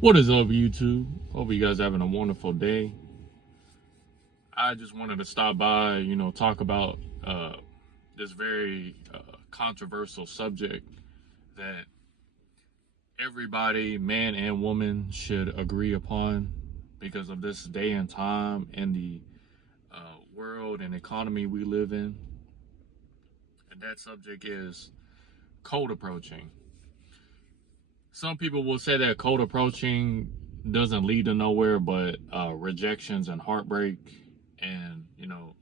What is up, YouTube? Hope you guys are having a wonderful day. I just wanted to stop by, talk about this very controversial subject that everybody, man and woman, should agree upon because of this day and time and the world and economy we live in. And that subject is cold approaching. Some people will say that cold approaching doesn't lead to nowhere but rejections and heartbreak and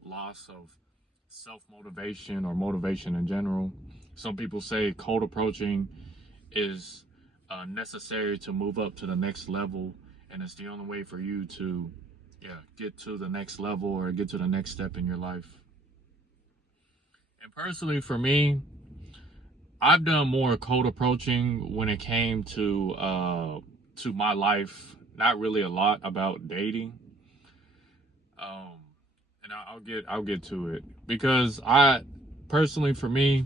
loss of self-motivation or motivation in general. Some people say cold approaching is necessary to move up to the next level, and it's the only way for you to get to the next level or get to the next step in your life. And personally, for me, I've done more cold approaching when it came to my life. Not really a lot about dating. And I'll get to it because I personally, for me,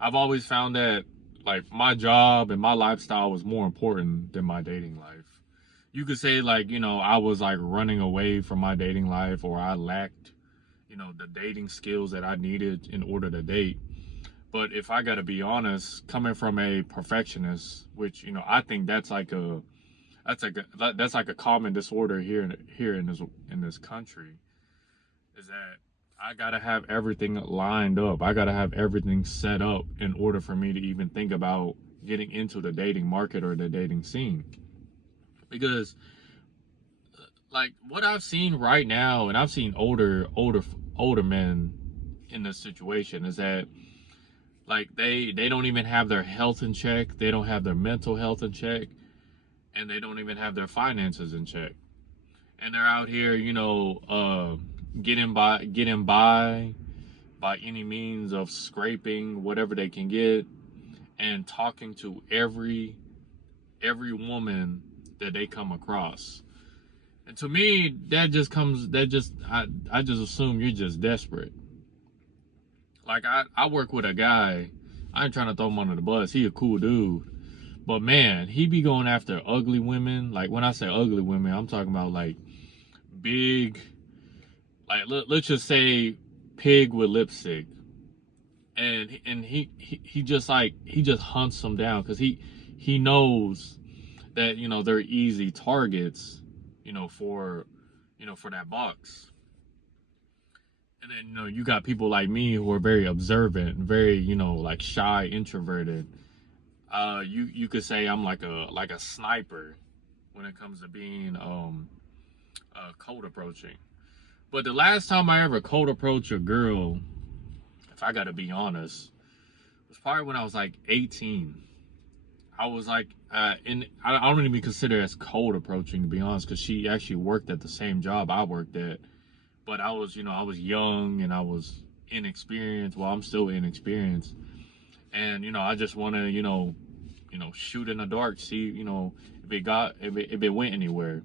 I've always found that like my job and my lifestyle was more important than my dating life. You could say like I was like running away from my dating life, or I lacked the dating skills that I needed in order to date. But if I got to be honest, coming from a perfectionist, which I think that's like a common disorder here in this country, is that I gotta have everything lined up. I gotta have everything set up in order for me to even think about getting into the dating market or the dating scene. Because like what I've seen right now, and I've seen older men in this situation, is that like they don't even have their health in check, they don't have their mental health in check, and they don't even have their finances in check. And they're out here, getting by any means of scraping whatever they can get and talking to every woman that they come across. And to me, I just assume you're just desperate. Like I work with a guy, I ain't trying to throw him under the bus. He a cool dude. But man, he be going after ugly women. Like when I say ugly women, I'm talking about like big, like let's just say pig with lipstick. And he just hunts them down because he knows that they're easy targets, for for that box. And then you got people like me who are very observant, very like shy, introverted. You could say I'm like a sniper when it comes to being cold approaching. But the last time I ever cold approached a girl, if I gotta be honest, was probably when I was like 18. I was like, I don't even consider it as cold approaching, to be honest, because she actually worked at the same job I worked at. But I was young and I was inexperienced. Well, I'm still inexperienced, and I just want to shoot in the dark, see if it went anywhere.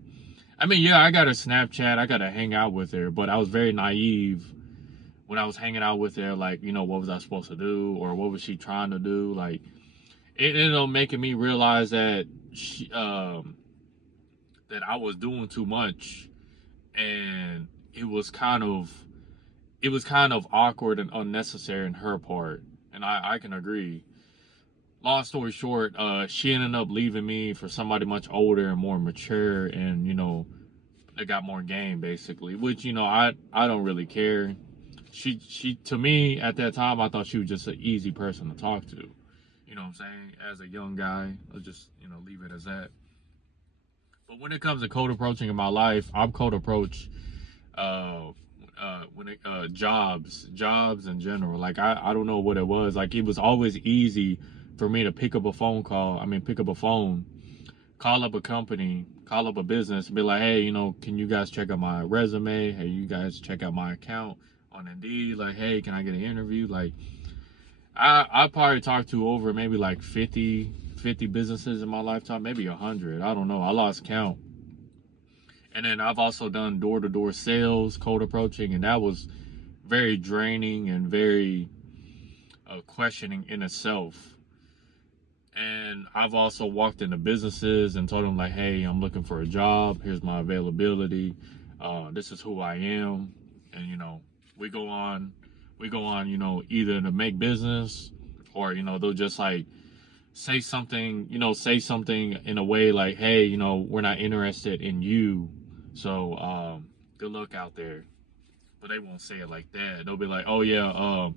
I mean, yeah, I got her Snapchat, I got to hang out with her, but I was very naive when I was hanging out with her. Like, what was I supposed to do, or what was she trying to do? Like, it ended up making me realize that that I was doing too much, and it was kind of awkward and unnecessary in her part, and I can agree. Long story short, she ended up leaving me for somebody much older and more mature, and they got more game basically. Which I don't really care. She to me at that time, I thought she was just an easy person to talk to. You know what I'm saying? As a young guy, let's just leave it as that. But when it comes to cold approaching in my life, I'm cold approach when it jobs in general. Like I don't know what it was. Like it was always easy for me to pick up a phone, call up a company, call up a business, and be like, hey, can you guys check out my resume? Hey, you guys check out my account on Indeed. Like, hey, can I get an interview? Like, I probably talked to over maybe like 50 businesses in my lifetime, maybe 100. I don't know. I lost count. And then I've also done door-to-door sales, cold approaching, and that was very draining and very questioning in itself. And I've also walked into businesses and told them like, hey, I'm looking for a job. Here's my availability. This is who I am. And, we go on, either to make business or, they'll just like say something in a way like, hey, we're not interested in you. So, good luck out there. But they won't say it like that. They'll be like, oh yeah,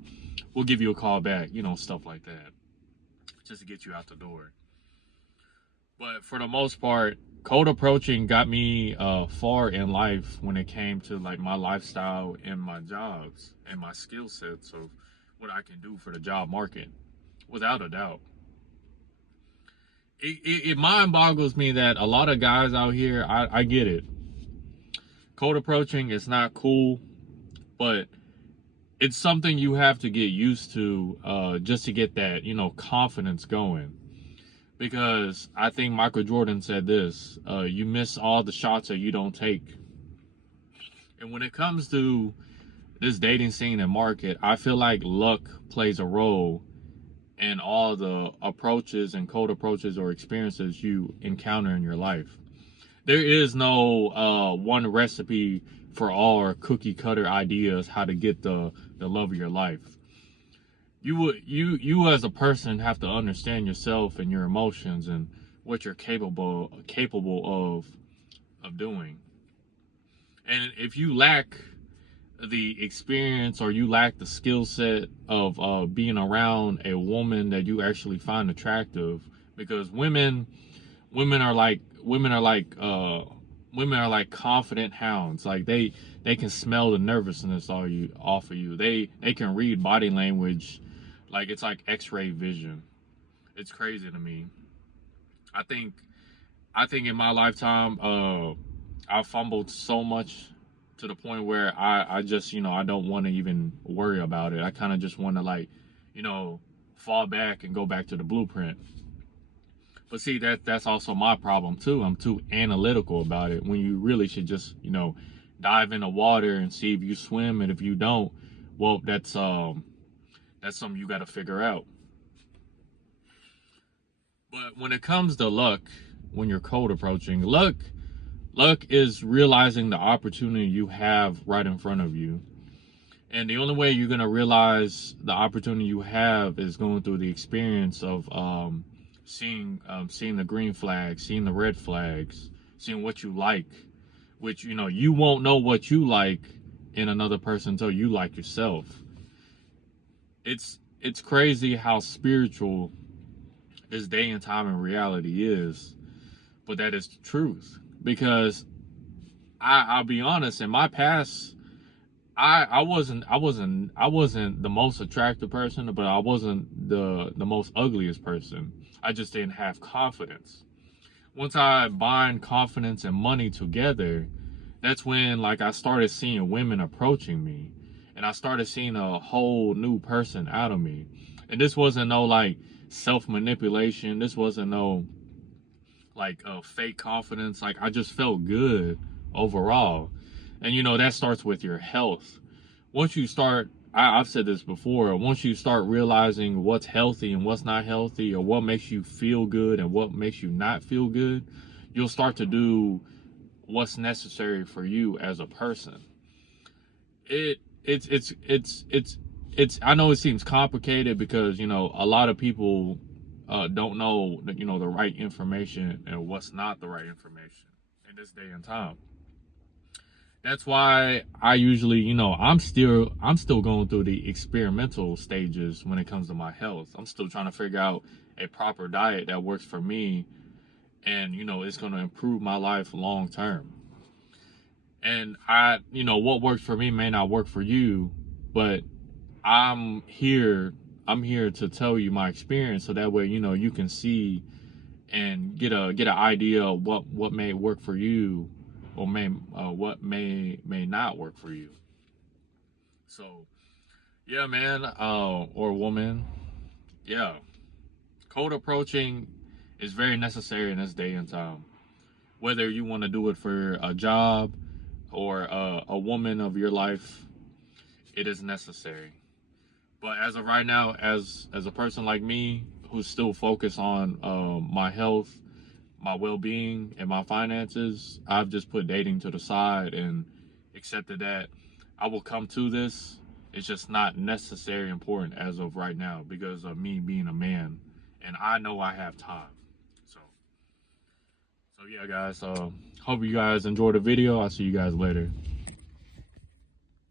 we'll give you a call back, stuff like that, just to get you out the door. But for the most part, cold approaching got me far in life when it came to like my lifestyle and my jobs and my skill sets of what I can do for the job market, without a doubt. It mind boggles me that a lot of guys out here, I get it. Cold approaching is not cool, but it's something you have to get used to just to get that, confidence going. Because I think Michael Jordan said this, you miss all the shots that you don't take. And when it comes to this dating scene and market, I feel like luck plays a role in all the approaches and cold approaches or experiences you encounter in your life. There is no one recipe for all or cookie cutter ideas how to get the love of your life. You as a person have to understand yourself and your emotions and what you're capable of doing. And if you lack the experience or you lack the skill set of being around a woman that you actually find attractive, because women are like confident hounds. Like they can smell the nervousness off of you. They can read body language like it's like X-ray vision. It's crazy to me. I think in my lifetime, I fumbled so much to the point where I just, I don't want to even worry about it. I kind of just want to like, fall back and go back to the blueprint. But see, that's also my problem too. I'm too analytical about it when you really should just, dive in the water and see if you swim, and if you don't, well, that's something you got to figure out. But when it comes to luck, when you're cold approaching, luck is realizing the opportunity you have right in front of you. And the only way you're going to realize the opportunity you have is going through the experience of seeing the green flags, seeing the red flags, seeing what you like, which, you won't know what you like in another person until you like yourself. It's crazy how spiritual this day and time in reality is, but that is the truth. Because I'll be honest, in my past, I wasn't the most attractive person, but I wasn't the most ugliest person. I just didn't have confidence. Once I bind confidence and money together, that's when like I started seeing women approaching me, and I started seeing a whole new person out of me. And this wasn't no like self-manipulation. This wasn't no like fake confidence. Like I just felt good overall. And that starts with your health. Once you start, I've said this before, once you start realizing what's healthy and what's not healthy, or what makes you feel good and what makes you not feel good, you'll start to do what's necessary for you as a person. It's I know it seems complicated because, a lot of people don't know, the right information and what's not the right information in this day and time. That's why I usually, I'm still going through the experimental stages when it comes to my health. I'm still trying to figure out a proper diet that works for me and, it's going to improve my life long term. And what works for me may not work for you, but I'm here to tell you my experience, so that way, you can see and get an idea of what may work for you, or what may not work for you. So, yeah, man, or woman, yeah, cold approaching is very necessary in this day and time. Whether you want to do it for a job or a woman of your life, it is necessary. But as of right now, as a person like me who's still focused on my health, my well-being, and my finances, I've just put dating to the side and accepted that I will come to this. It's just not necessary important as of right now because of me being a man, and I know I have time. So yeah, guys. Hope you guys enjoyed the video. I'll see you guys later.